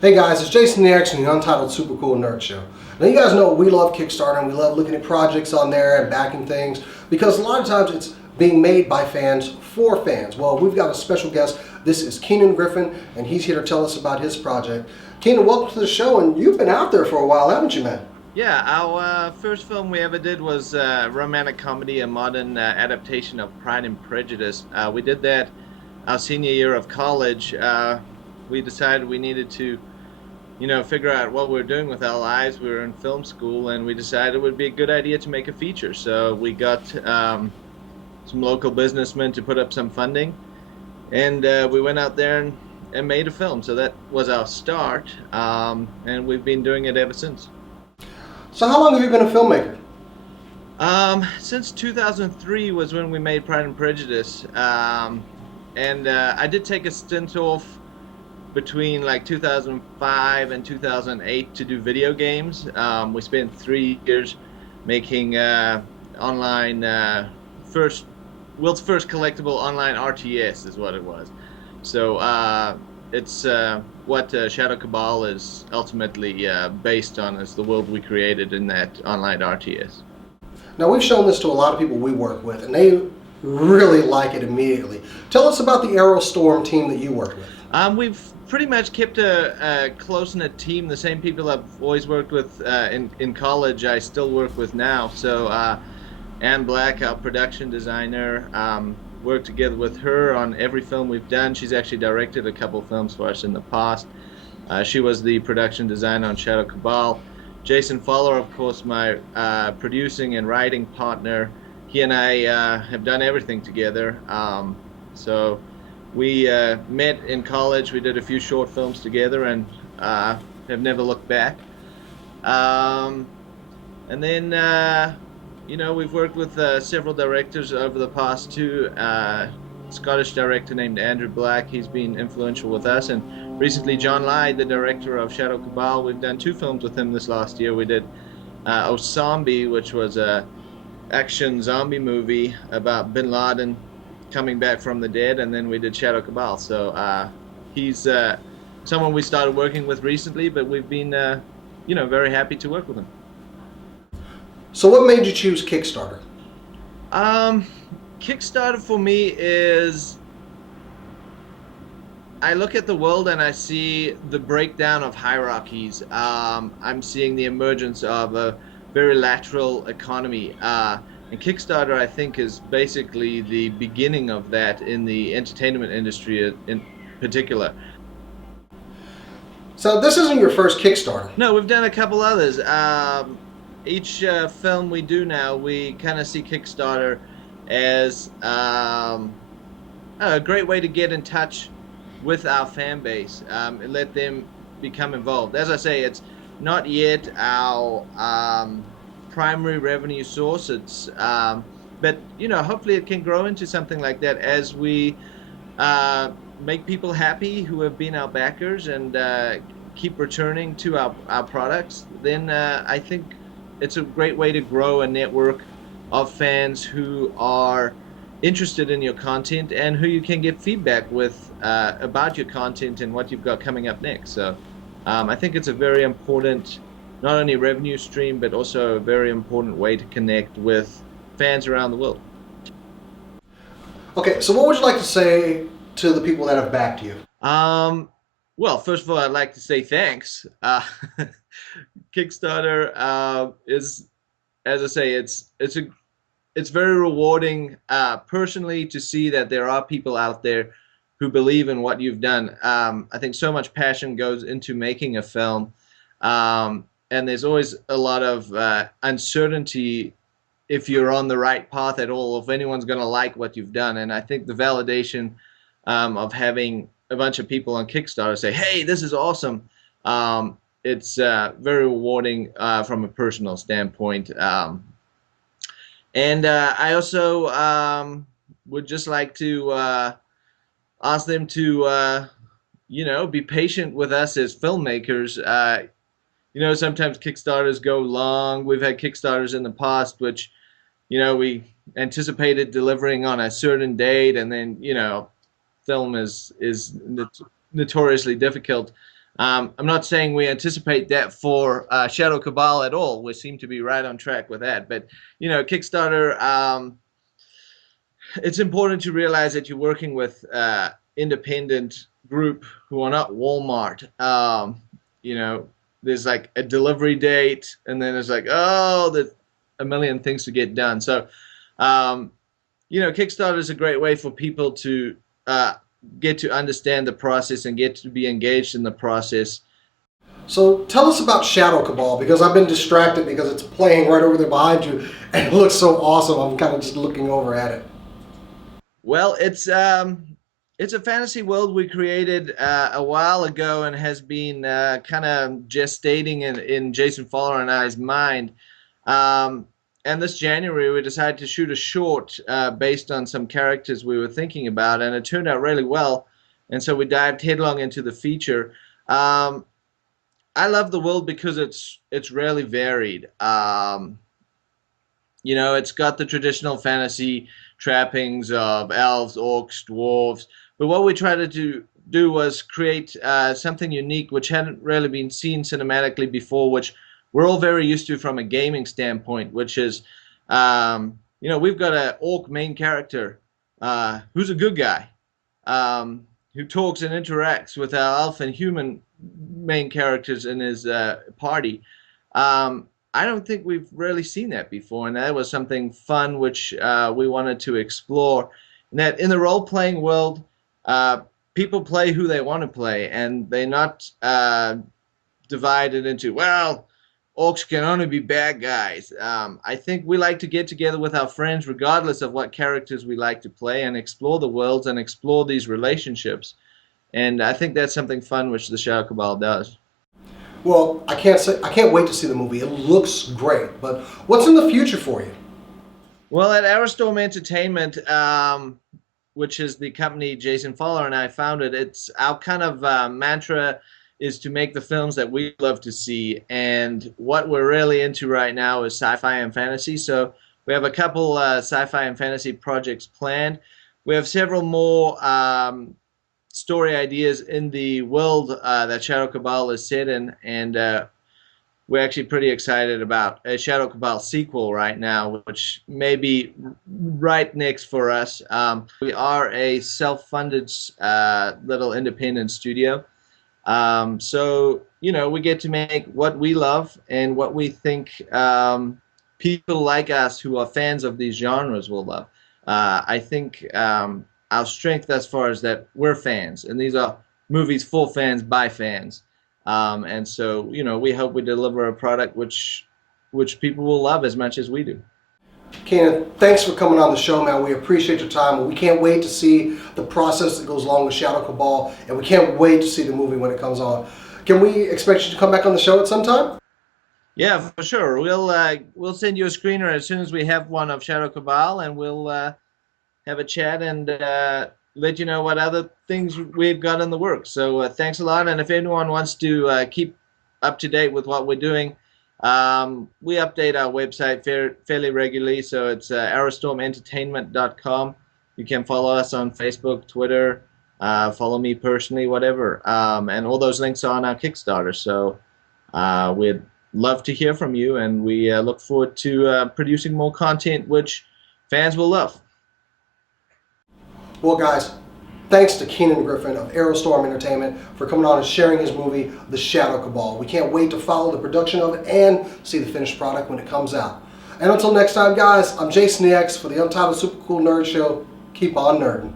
Hey guys, it's Jason the X from the Untitled Super Cool Nerd Show. Now you guys know we love Kickstarter and we love looking at projects on there and backing things because a lot of times it's being made by fans for fans. Well, we've got a special guest. This is Kynan Griffin and he's here to tell us about his project. Kynan, welcome to the show, and you've been out there for a while, haven't you, man? Yeah, our first film we ever did was a romantic comedy, a modern adaptation of Pride and Prejudice. We did that our senior year of college. We decided we needed to, figure out what we were doing with our lives. We were in film school, and we decided it would be a good idea to make a feature. So we got some local businessmen to put up some funding, and we went out there and made a film. So that was our start, and we've been doing it ever since. So how long have you been a filmmaker? Since 2003 was when we made Pride and Prejudice, and I did take a stint off between like 2005 and 2008 to do video games. We spent 3 years making online world's first collectible online RTS is what it was. So it's what Shadow Cabal is ultimately based on, is the world we created in that online RTS. Now we've shown this to a lot of people we work with and they really like it immediately. Tell us about the Aerostorm team that you worked with. We've pretty much kept a close-knit team. The same people I've always worked with in college, I still work with now. So Ann Black, our production designer, worked together with her on every film we've done. She's actually directed a couple films for us in the past. She was the production designer on Shadow Cabal. Jason Fowler, of course, my producing and writing partner. He and I have done everything together. So we met in college. We did a few short films together and have never looked back. And then we've worked with several directors over the past two. Scottish director named Andrew Black, he's been influential with us, and recently John Lai, the director of Shadow Cabal, we've done 2 films with him this last year. We did Osambi, which was a action zombie movie about Bin Laden coming back from the dead, and then we did Shadow Cabal. So he's someone we started working with recently, but we've been very happy to work with him. So what made you choose Kickstarter? Kickstarter for me is, I look at the world and I see the breakdown of hierarchies. I'm seeing the emergence of a very lateral economy. And Kickstarter, I think, is basically the beginning of that in the entertainment industry in particular. So this isn't your first Kickstarter. No, we've done a couple others. Each film we do now, we kind of see Kickstarter as a great way to get in touch with our fan base and let them become involved. As I say, it's not yet our primary revenue source. It's but hopefully it can grow into something like that as we make people happy who have been our backers and keep returning to our products. Then I think it's a great way to grow a network of fans who are interested in your content and who you can get feedback with about your content and what you've got coming up next. So I think it's a very important, not only revenue stream, but also a very important way to connect with fans around the world. Okay, so what would you like to say to the people that have backed you? Well, first of all, I'd like to say thanks. Kickstarter is, as I say, it's very rewarding personally to see that there are people out there who believe in what you've done. I think so much passion goes into making a film, and there's always a lot of uncertainty if you're on the right path at all, if anyone's going to like what you've done. And I think the validation of having a bunch of people on Kickstarter say, "Hey, this is awesome," it's very rewarding from a personal standpoint. And I also would just like to ask them to, be patient with us as filmmakers. Sometimes Kickstarters go long. We've had Kickstarters in the past, which, we anticipated delivering on a certain date, and then, film is notoriously difficult I'm not saying we anticipate that for Shadow Cabal at all. We seem to be right on track with that. But, Kickstarter, it's important to realize that you're working with independent group who are not Walmart. You know, there's like a delivery date, and then there's like, oh, there's a million things to get done. So, Kickstarter is a great way for people to get to understand the process and get to be engaged in the process. So tell us about Shadow Cabal, because I've been distracted because it's playing right over there behind you and it looks so awesome. I'm kind of just looking over at it. Well, it's a fantasy world we created a while ago and has been kind of gestating in Jason Fowler and I's mind. And this January, we decided to shoot a short based on some characters we were thinking about, and it turned out really well. And so we dived headlong into the feature. I love the world because it's really varied. It's got the traditional fantasy trappings of elves, orcs, dwarves. But what we tried to do was create something unique, which hadn't really been seen cinematically before, which we're all very used to from a gaming standpoint, which is, we've got an orc main character who's a good guy, who talks and interacts with our elf and human main characters in his party. I don't think we've really seen that before, and that was something fun which we wanted to explore. And that in the role-playing world, people play who they want to play, and they're not divided into, well, orcs can only be bad guys. I think we like to get together with our friends, regardless of what characters we like to play, and explore the worlds and explore these relationships. And I think that's something fun which the Shadow Cabal does. Well, I can't wait to see the movie. It looks great. But what's in the future for you? Well, at Aerostorm Entertainment, which is the company Jason Fowler and I founded, it's our kind of mantra is to make the films that we love to see. And what we're really into right now is sci-fi and fantasy. So we have a couple sci-fi and fantasy projects planned. We have several more story ideas in the world that Shadow Cabal is set in, and we're actually pretty excited about a Shadow Cabal sequel right now, which may be right next for us. We are a self-funded little independent studio, so we get to make what we love and what we think people like us who are fans of these genres will love. I think our strength as far as that we're fans, and these are movies for fans by fans, and so we hope we deliver a product which people will love as much as we do. Kynan, thanks for coming on the show, man. We appreciate your time. We can't wait to see the process that goes along with Shadow Cabal, and we can't wait to see the movie when it comes on. Can we expect you to come back on the show at some time? Yeah, for sure. We'll send you a screener as soon as we have one of Shadow Cabal, and we'll have a chat and let you know what other things we've got in the works. So thanks a lot. And if anyone wants to keep up to date with what we're doing, we update our website fairly regularly. So it's aerostormentertainment.com. You can follow us on Facebook, Twitter, follow me personally, whatever. And all those links are on our Kickstarter. So we'd love to hear from you, and we look forward to producing more content which fans will love. Well, guys, thanks to Kynan Griffin of Aerostorm Entertainment for coming on and sharing his movie, The Shadow Cabal. We can't wait to follow the production of it and see the finished product when it comes out. And until next time, guys, I'm Jason EX for the Untitled Super Cool Nerd Show. Keep on nerding.